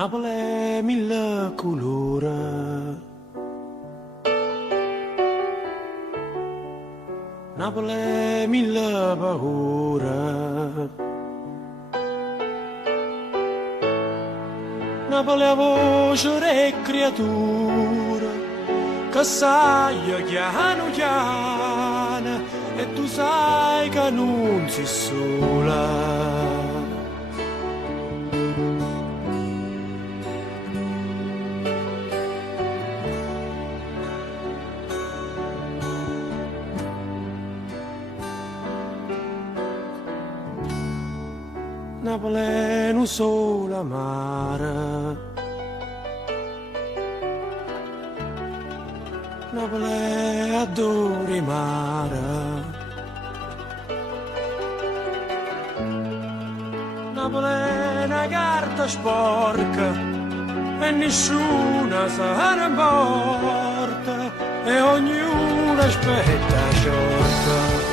Napoli è mille colori, Napoli è mille paure, Napoli è voce e creatura che sai chiano chiano e tu sai che non sei sola. Napoli è un sole amare, Napoli è adori mare, Napoli è una carta sporca e nessuna se ne importa e ognuno aspetta sciorta.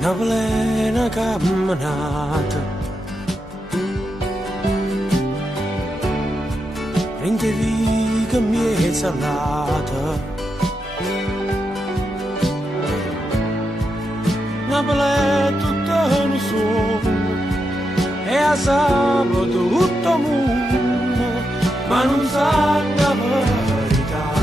Napoli è una camminata, rende viga mia salata. Napoli è tutto un sogno, e a sabato tutto il mondo, ma non sa la verità.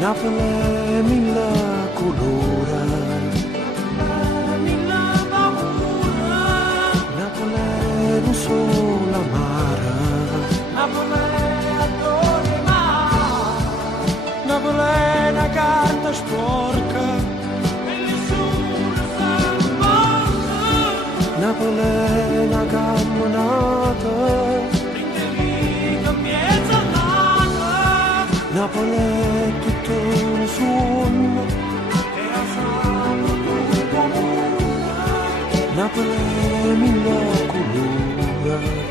Napoli è mille colori, mille paure, Napoli è un sole amare, Napoli è adore mare, Napoli è una carta sporca e nessuno sa importa, Napoli è una camminata, rende viga mezza nata, Napoli è tutto un sogno e a sabato tutto mondo, Napoli è mille colori.